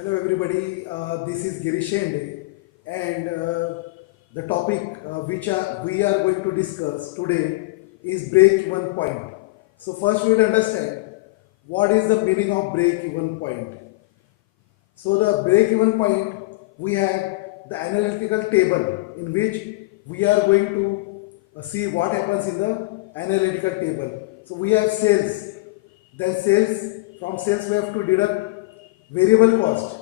Hello everybody, this is Girish Shende, and the topic we are going to discuss today is break-even point. So first we will understand what is the meaning of break-even point. So the break-even point, we have the analytical table in which we are going to see what happens in the analytical table. So we have sales, then from sales we have to deduct variable cost.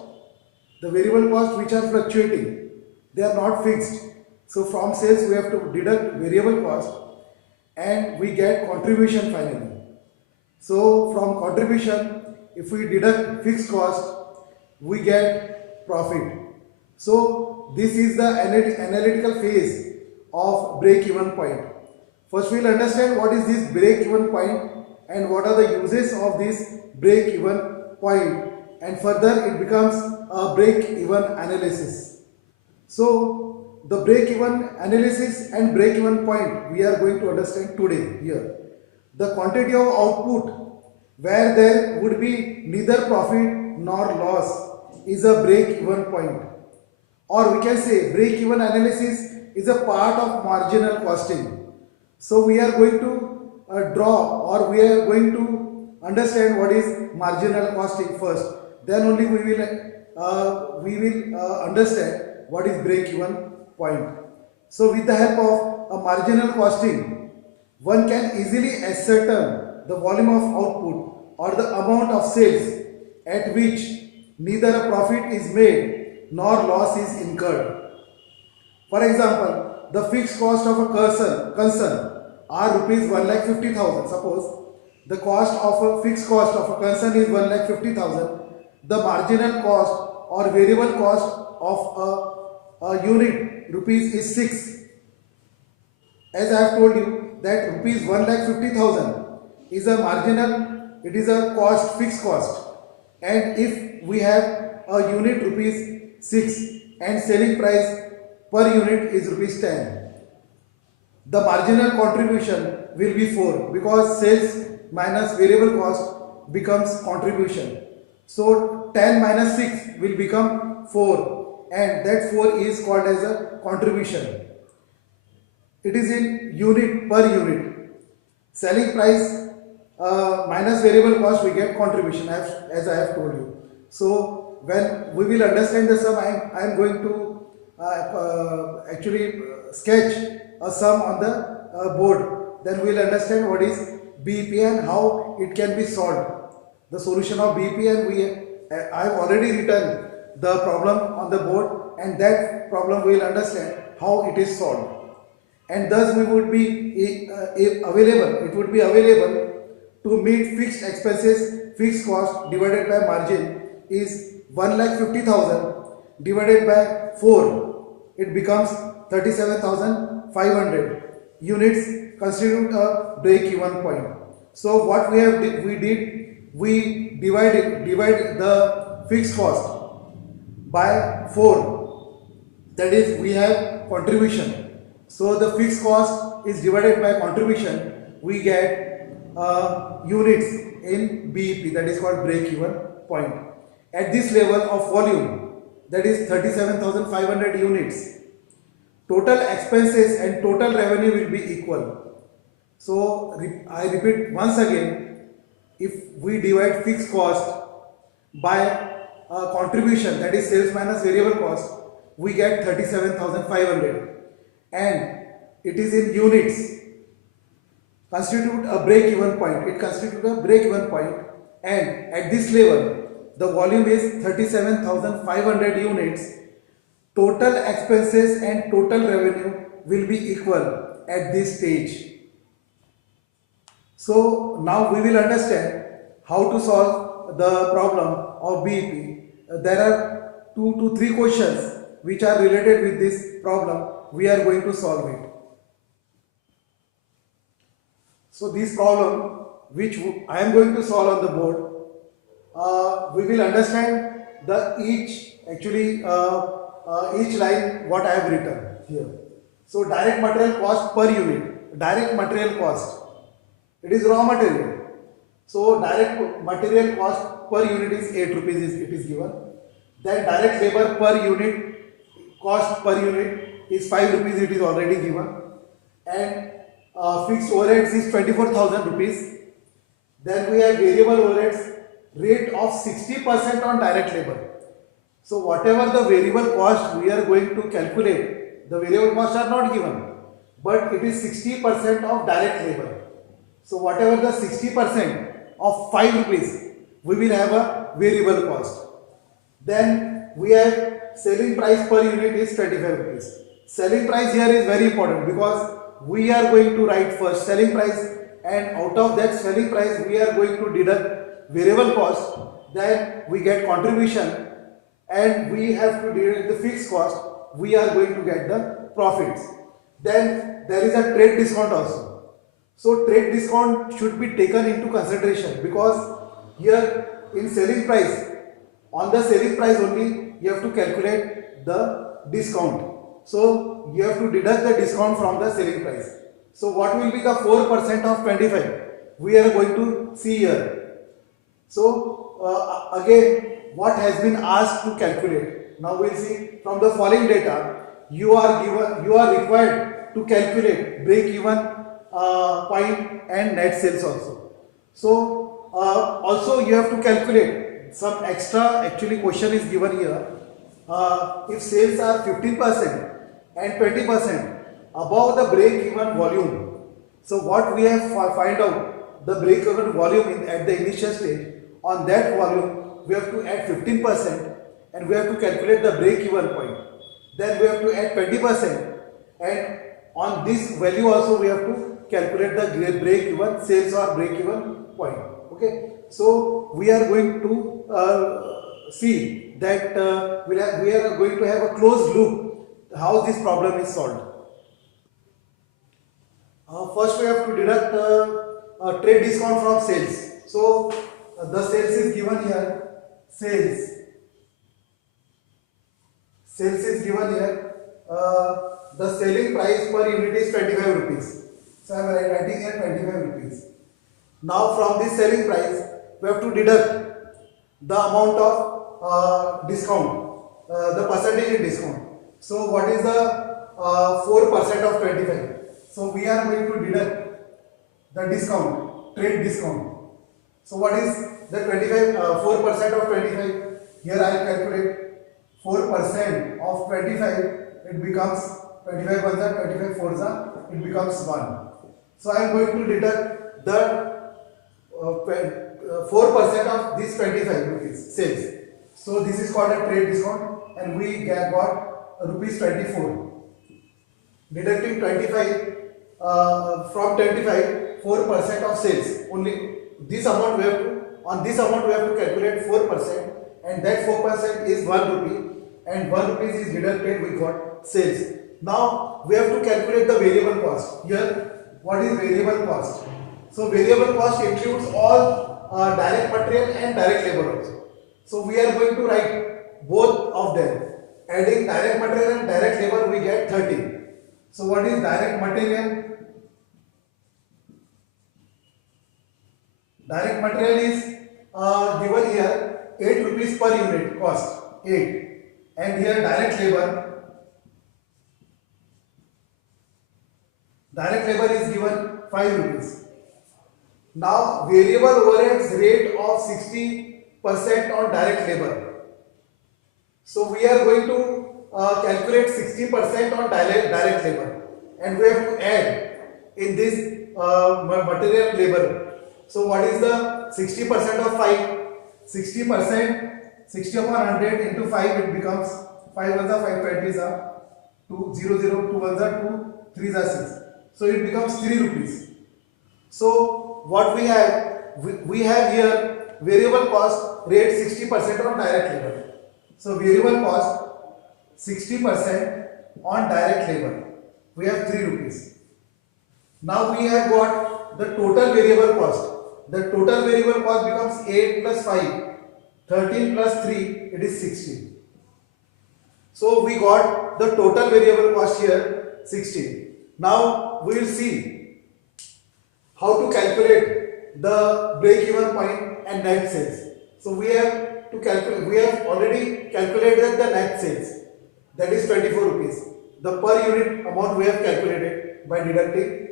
The variable cost which are fluctuating, they are not fixed. So from sales we have to deduct variable cost and we get contribution finally. So from contribution, if we deduct fixed cost, we get profit. So this is the analytical phase of break-even point. First we will understand what is this break-even point and what are the uses of this break-even point, and further it becomes a break-even analysis. So the break-even analysis and break-even point we are going to understand today here. The quantity of output where there would be neither profit nor loss is a break-even point. Or we can say break-even analysis is a part of marginal costing. So we are going to draw, or we are going to understand what is marginal costing first. Then only we will understand what is break-even point. So with the help of a marginal costing, one can easily ascertain the volume of output or the amount of sales at which neither a profit is made nor loss is incurred. For example, the fixed cost of a concern are rupees 1,50,000. Suppose the cost of a fixed cost of a concern is 1,50,000. The marginal cost or variable cost of a unit rupees is 6. As I have told you that rupees 1,50,000 is a marginal, it is a cost, fixed cost. And if we have a unit rupees 6 and selling price per unit is rupees 10, the marginal contribution will be 4 because sales minus variable cost becomes contribution. So 10 minus 6 will become 4, and that 4 is called as a contribution. It is in unit per unit. Selling price minus variable cost, we get contribution as I have told you. So when we will understand the sum, I am going to actually sketch a sum on the board. Then we will understand what is BEP and how it can be solved. The solution of BEP, and I have already written the problem on the board, and that problem we will understand how it is solved. And thus we would be available, it would be available to meet fixed expenses, fixed cost divided by margin is 1,50,000 divided by 4, it becomes 37,500 units constitute a break-even point. So what we divide the fixed cost by 4, that is we have contribution. So the fixed cost is divided by contribution, we get units in BEP, that is called break-even point. At this level of volume, that is 37,500 units, total expenses and total revenue will be equal. So I repeat once again, if we divide fixed cost by contribution, that is sales minus variable cost, we get 37,500, and it is in units, constitute a break-even point. It constitutes a break-even point, and at this level, the volume is 37,500 units. Total expenses and total revenue will be equal at this stage. So now we will understand how to solve the problem of BEP. There are 2 to 3 questions which are related with this problem. We are going to solve it. So this problem which I am going to solve on the board, we will understand each line what I have written here. So direct material cost per unit, direct material cost, it is raw material. So direct material cost per unit is 8 rupees, it is given. Then direct labor per unit, cost per unit is 5 rupees, it is already given. And fixed overheads is 24,000 rupees. Then we have variable overheads rate of 60% on direct labor. So whatever the variable cost we are going to calculate, the variable costs are not given, but it is 60% of direct labor. So whatever the 60% of 5 rupees, we will have a variable cost. Then we have selling price per unit is 25 rupees. Selling price here is very important because we are going to write first selling price, and out of that selling price we are going to deduct variable cost. Then we get contribution, and we have to deduct the fixed cost. We are going to get the profits. Then there is a trade discount also. So trade discount should be taken into consideration because here in selling price, on the selling price only you have to calculate the discount. So you have to deduct the discount from the selling price. So what will be the 4% of 25? We are going to see here. So again, what has been asked to calculate? Now we'll see from the following data. You are required to calculate break even point and net sales also. So also you have to calculate some extra. Actually, question is given here. If sales are 15% and 20% above the break even volume. So what we have find out the break even volume at the initial stage. On that volume we have to add 15% and we have to calculate the break even point. Then we have to add 20%, and on this value also we have to calculate the break even sales or break even point. Okay, so we are going to see that we are going to have a closed loop how this problem is solved. First we have to deduct trade discount from sales. So the sales is given here. Sales is given here. The selling price per unit is 25 rupees. So I am writing here 25 rupees. Now from this selling price we have to deduct the amount of discount, the percentage in discount. So what is the 4% of 25? So we are going to deduct the discount, trade discount. So what is the 25, 4% of 25? Here I will calculate 4% of 25, it becomes 25 1 25 4 it becomes 1. So I am going to deduct the 4% of this 25 rupees sales. So this is called a trade discount, and we got rupees 24. Deducting 25 from 25, 4% of sales. Only this amount we have to, on this amount we have to calculate 4%, and that 4% is 1 rupee, and 1 rupees is deducted, we got sales. Now we have to calculate the variable cost. Here, what is variable cost? So variable cost includes all direct material and direct labor also. So we are going to write both of them. Adding direct material and direct labor we get 30. So what is direct material? Direct material is given here 8 rupees per unit cost, 8, and here direct labor is given 5 rupees. Now variable overheads rate of 60% on direct labor. So we are going to calculate 60% on direct labor, and we have to add in this material labor. So what is the 60% of 5? 60%, 60 upon 100 into 5, it becomes 5 1s are 5, 20s are 2, 0 0, 2 1s are 2, 3s are 6. So it becomes 3 rupees. So what we have here variable cost rate 60% on direct labor. So variable cost 60% on direct labor. We have 3 rupees. Now we have got the total variable cost. The total variable cost becomes 8 plus 5, 13 plus 3, it is 16. So we got the total variable cost here 16. Now we will see how to calculate the break even point and net sales. So we have to calculate, we have already calculated the net sales, that is 24 rupees. The per unit amount we have calculated by deducting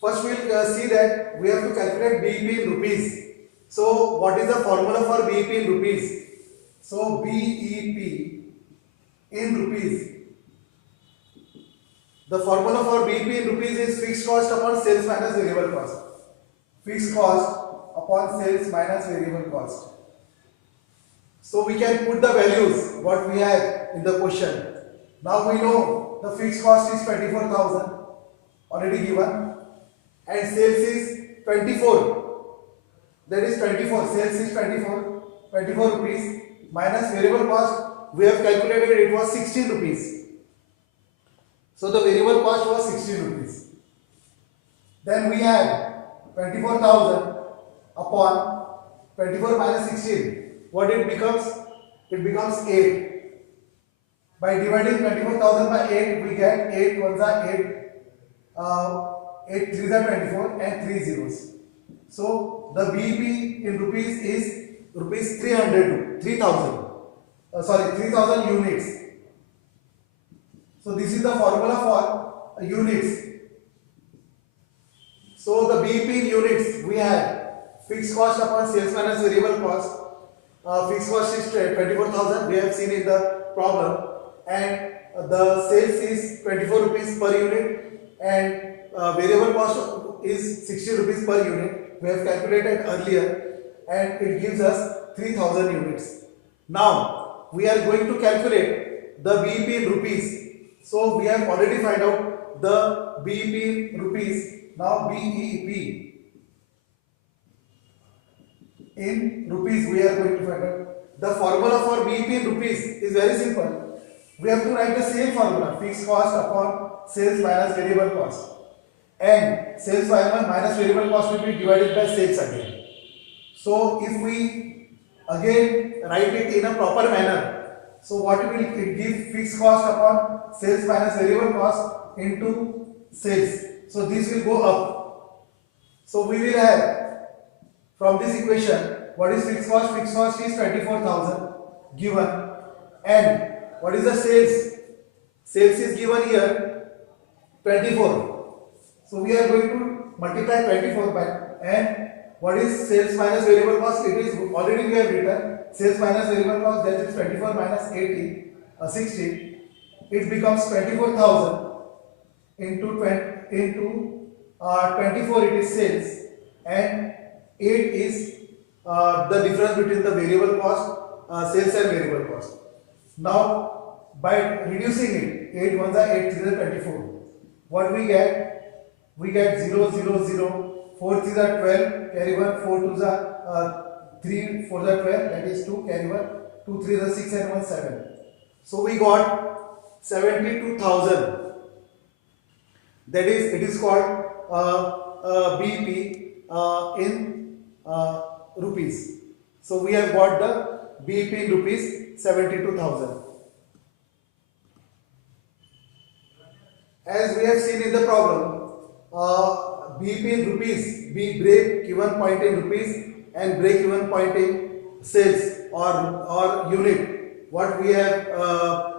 first we'll see that we have to calculate BEP in rupees. So what is the formula for BEP in rupees? So BEP in rupees. The formula for BEP in rupees is fixed cost upon sales minus variable cost. Fixed cost upon sales minus variable cost. So we can put the values what we have in the question. Now we know the fixed cost is 24,000 already given, and sales is 24. That is 24. Sales is 24 rupees minus variable cost. We have calculated it was 16 rupees. So the variable cost was 16 rupees. Then we have 24,000 upon 24 minus 16. What it becomes? It becomes 8. By dividing 24,000 by 8, we get 8 ones are 8, 8 threes are 24 and 3 zeros. So the BEP in rupees is rupees 300, 3,000. 3,000 units. So this is the formula for units. So the BEP in units, we have fixed cost upon sales minus variable cost. Fixed cost is 24,000, we have seen in the problem, and the sales is 24 rupees per unit, and variable cost is 60 rupees per unit. We have calculated earlier, and it gives us 3,000 units. Now we are going to calculate the BEP in rupees. So we have already find out the BEP in rupees. Now BEP in rupees we are going to find out. The formula for BEP in rupees is very simple. We have to write the same formula, fixed cost upon sales minus variable cost, and sales minus variable cost will be divided by sales again. So if we again write it in a proper manner, so what will it give? Fixed cost upon sales minus variable cost into sales. So this will go up. So we will have from this equation, what is fixed cost? Fixed cost is 24,000 given, and what is the sales? Sales is given here 24. So we are going to multiply 24 by, and what is sales minus variable cost? It is already we have written sales minus variable cost, that is 24 minus 60. It becomes 24,000 into 24 it is sales, and 8 is the difference between the variable cost, sales and variable cost. Now by reducing it, 8 ones are 8 3 are 24. What we get? We get 0 0 0. 4 3 are 12. Carry 1. 4 2 are 3 4 are 12. That is 2. Carry 1. 2 3 are 6 and 1 7. So we got 72,000. That is, it is called BEP in rupees. So we have got the BEP in rupees 72,000. As we have seen in the problem, BEP in rupees, break even point in rupees and break even point in sales or unit. What we have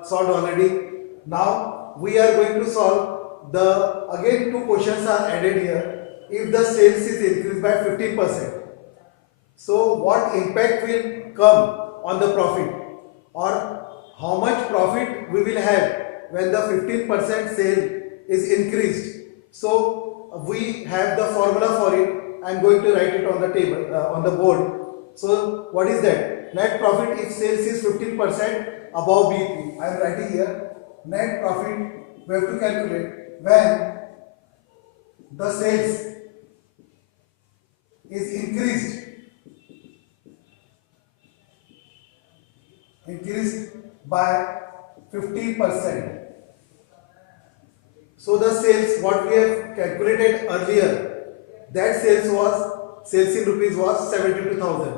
solved already. Now we are going to solve the, again two questions are added here. If the sales is increased by 15%, so what impact will come on the profit, or how much profit we will have when the 15% sale is increased. So we have the formula for it. I am going to write it on the table, on the board. So what is that? Net profit if sales is 15% above BEP. I am writing here net profit. We have to calculate when the sales is increased by 15%. So the sales what we have calculated earlier, that sales in rupees was 72,000,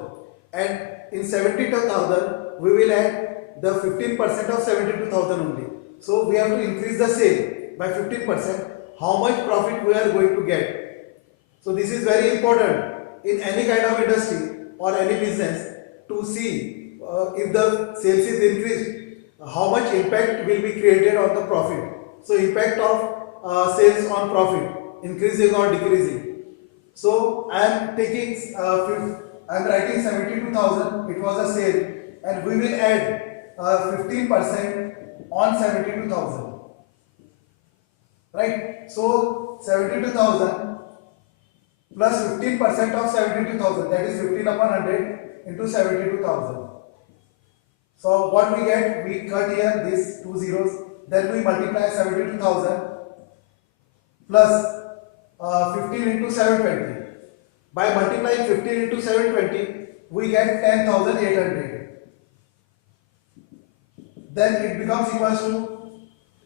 and in 72,000 we will add the 15% of 72,000 only. So we have to increase the sale by 15%. How much profit we are going to get? So this is very important. in any kind of industry or any business to see if the sales is increased, how much impact will be created on the profit. So impact of sales on profit, increasing or decreasing. So I am taking, I am writing 72,000, it was a sale, and we will add 15% on 72,000. Right? So 72,000 plus 15% of 72,000, that is 15 upon 100 into 72,000. So what we get, we cut here these two zeros, then we multiply 72,000 plus 15 into 720. By multiplying 15 into 720, we get 10,800. Then it becomes equals to,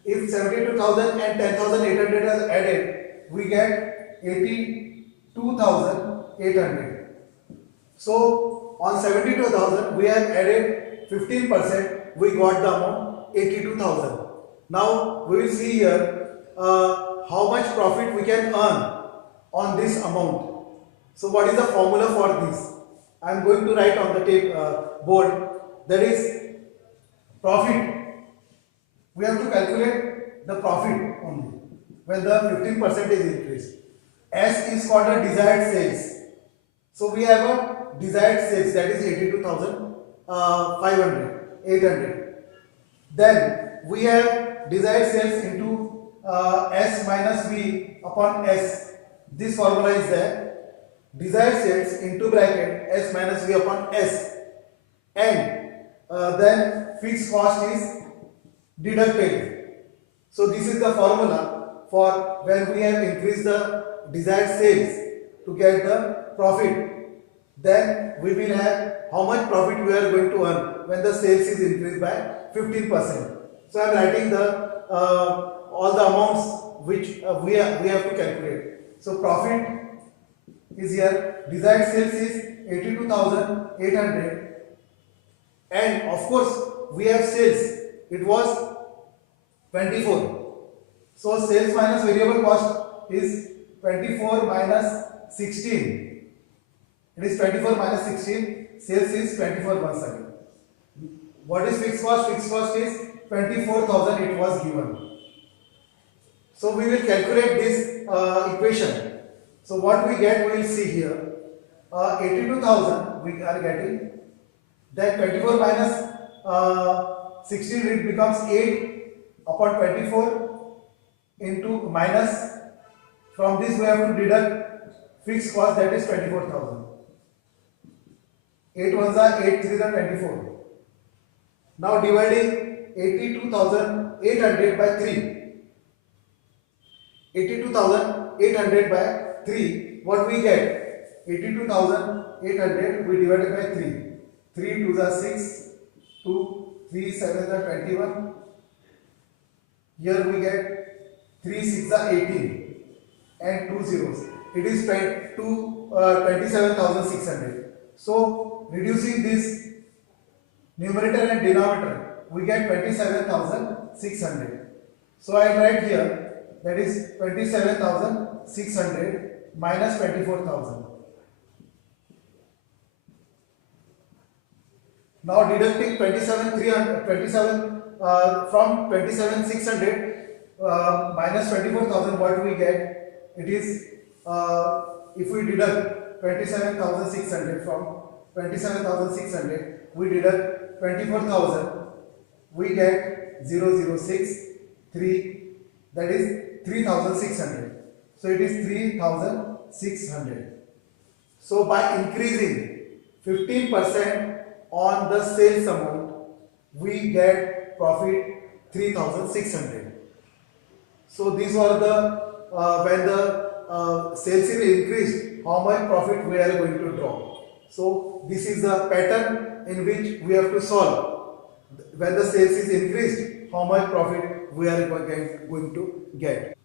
if 72,000 and 10,800 are added, we get 82,800. So on 72,000 we have added 15%, we got the amount 82,000. Now we will see here how much profit we can earn on this amount. So what is the formula for this? I am going to write on the board, that is profit. We have to calculate the profit only when the 15% is increased. S is called a desired sales. So we have a desired sales, that is 800. Then we have desired sales into S minus V upon S. This formula is there. Desired sales into bracket S minus V upon S, and then fixed cost is deducted. So this is the formula for when we have increased the desired sales to get the profit. Then we will have how much profit we are going to earn when the sales is increased by 15%. So I am writing the all the amounts which we have to calculate. So profit is here, desired sales is 82,800, and of course we have sales, it was 24. So sales minus variable cost is 24 minus 16. It is 24 minus 16. Sales is 24 once again. What is fixed cost? Fixed cost is 24,000, it was given. So we will calculate this equation. So what we get, we will see here. 82,000 we are getting. Then 24 minus 16, it becomes 8 upon 24 into minus. From this we have to deduct fixed cost, that is 24,000. 8 ones are 8 3s are 24. Now dividing 82,800 by 3. 82,800 by 3, what we get? 82,800 we divided by 3. 3 2s are 6, 2, 3 7s are 21. Here we get 3 6s are 18 and 2 zeros. It is 27,600. So reducing this numerator and denominator, we get 27,600. So I write here, that is 27,600 minus 24,000. Now deducting 27,600 from 27,600 minus 24,000, what we get? It is if we deduct 27,600 from 27,600, we deduct 24,000, we get 006 3, that is 3,600. So it is 3,600. So by increasing 15% on the sales amount, we get profit 3,600. So these were the when the sales is increased, how much profit we are going to draw. So this is the pattern in which we have to solve. When the sales is increased, how much profit we are going to get.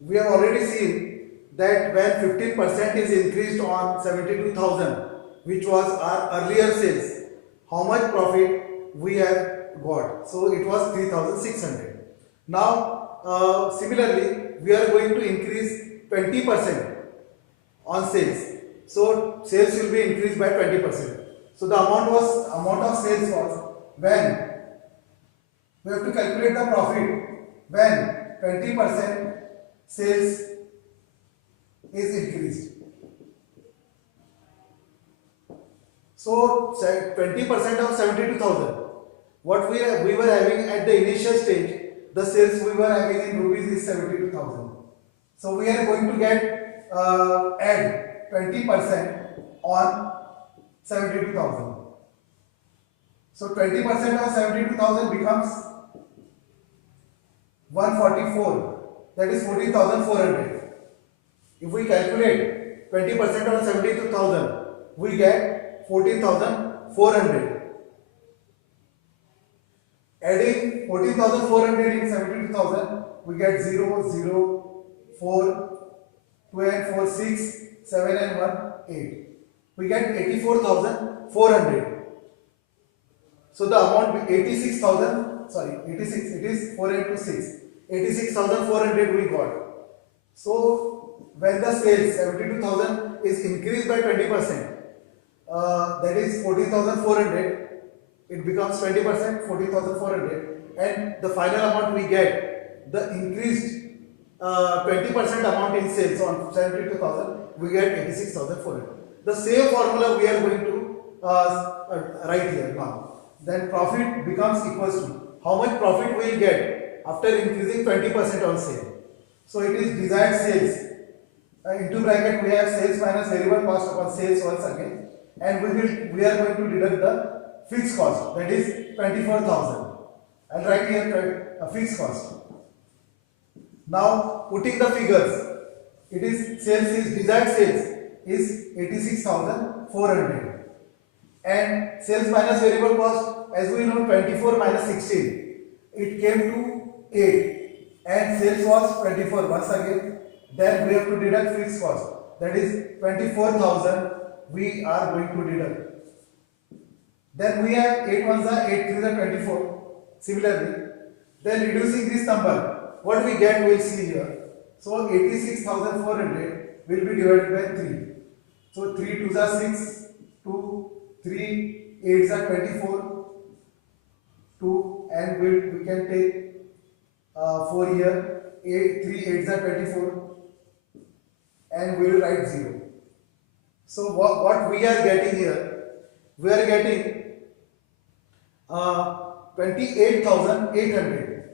We have already seen that when 15% is increased on 72,000, which was our earlier sales, how much profit we have got. So it was 3,600. Now similarly, we are going to increase 20% on sales. So sales will be increased by 20%. So the amount of sales was when we have to calculate the profit when 20% sales is increased. So 20% of 72,000. What we were having at the initial stage, the sales we were having in rupees is 72,000. So we are going to get add 20% on 72,000. So 20% of 72,000 becomes 144. That is 14,400. If we calculate 20% on 72,000, we get 14,400. Adding 14,400 in 72,000, we get 0, 0, 4, 2 and 4, 6, 7 and 1, 8. We get 84,400. So the amount 86,000, sorry, 86, it is 4 into 6. 86,400 we got. So when the sales 72,000 is increased by 20%, that is 14,400. It becomes 20%, 14,400, and the final amount we get, the increased 20% amount in sales on 72,000, we get 86,400. The same formula we are going to write here now. Then profit becomes equals to how much profit we will get after increasing 20% on sale. So it is desired sales. Into bracket we have sales minus variable cost upon sales once again, and we are going to deduct the fixed cost, that is 24,000. I'll write here a fixed cost. Now putting the figures, it is sales is desired sales is 86,400, and sales minus variable cost, as we know, 24 minus 16, it came to 8, and sales was 24 once again. Then we have to deduct fixed cost, that is 24,000 we are going to deduct. Then we have 8 ones are 8 3s are 24. Similarly, then reducing this number, what we get we will see here. So 86,400 will be divided by 3. So 3 2s are 6, 2, 3, 8s are 24, 2, and we can take 4 here, 8, 3 8s are 24, and we will write 0. So what we are getting here, we are getting 28,800.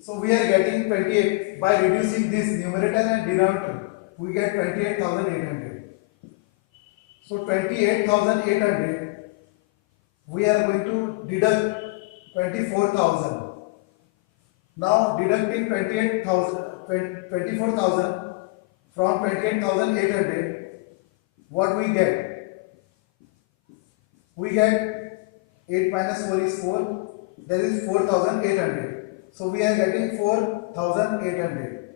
So we are getting 28 by reducing this numerator and denominator. We get 28,800. So 28,800. We are going to deduct 24,000. Now deducting 24,000 from 28,800, what we get? We get 8 minus 4 is 4, that is 4,800. So we are getting 4,800.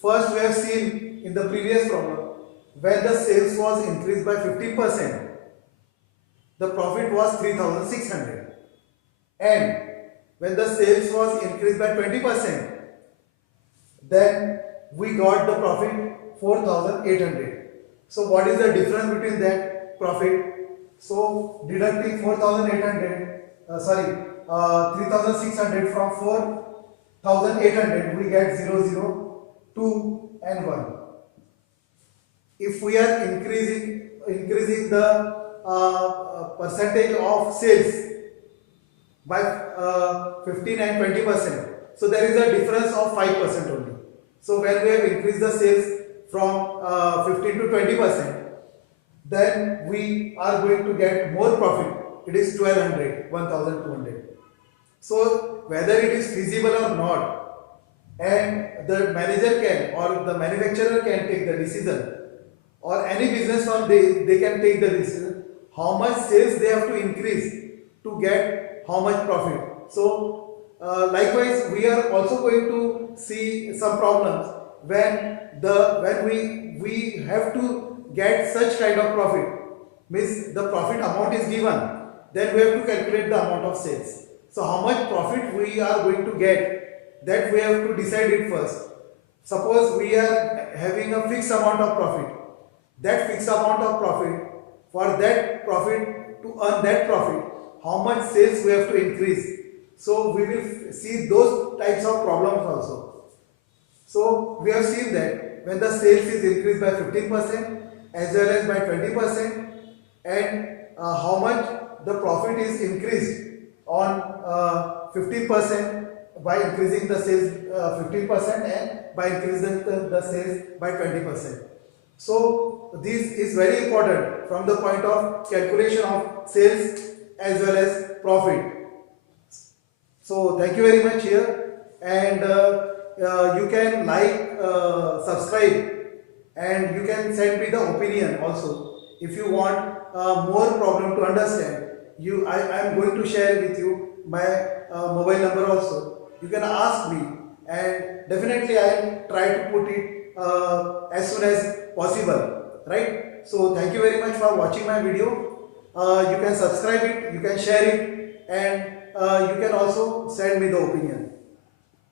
First we have seen in the previous problem, when the sales was increased by 15%, the profit was 3,600. And when the sales was increased by 20%, then we got the profit 4,800. So what is the difference between that profit? So deducting 3,600 from 4,800, we get 0, 0, 2 and 1. If we are increasing the percentage of sales by 15 and 20%, so there is a difference of 5% only. So when we have increased the sales from 15 to 20%, then we are going to get more profit. It is 1,200. So whether it is feasible or not, and the manager can or the manufacturer can take the decision, or any business firm they can take the decision how much sales they have to increase to get how much profit. So likewise we are also going to see some problems when we have to get such kind of profit, means the profit amount is given, then we have to calculate the amount of sales. So how much profit we are going to get, that we have to decide it first. Suppose we are having a fixed amount of profit. That fixed amount of profit, for that profit, to earn that profit, how much sales we have to increase. So we will see those types of problems also. So we have seen that when the sales is increased by 15% as well as by 20%, and how much the profit is increased on 15% by increasing the sales 15% and by increasing the sales by 20%. So this is very important from the point of calculation of sales as well as profit. So thank you very much here, and you can like, subscribe, and you can send me the opinion also. If you want more problem to understand, I am going to share with you my mobile number also. You can ask me, and definitely I will try to put it as soon as possible, right? So thank you very much for watching my video. You can subscribe it, you can share it, and you can also send me the opinion.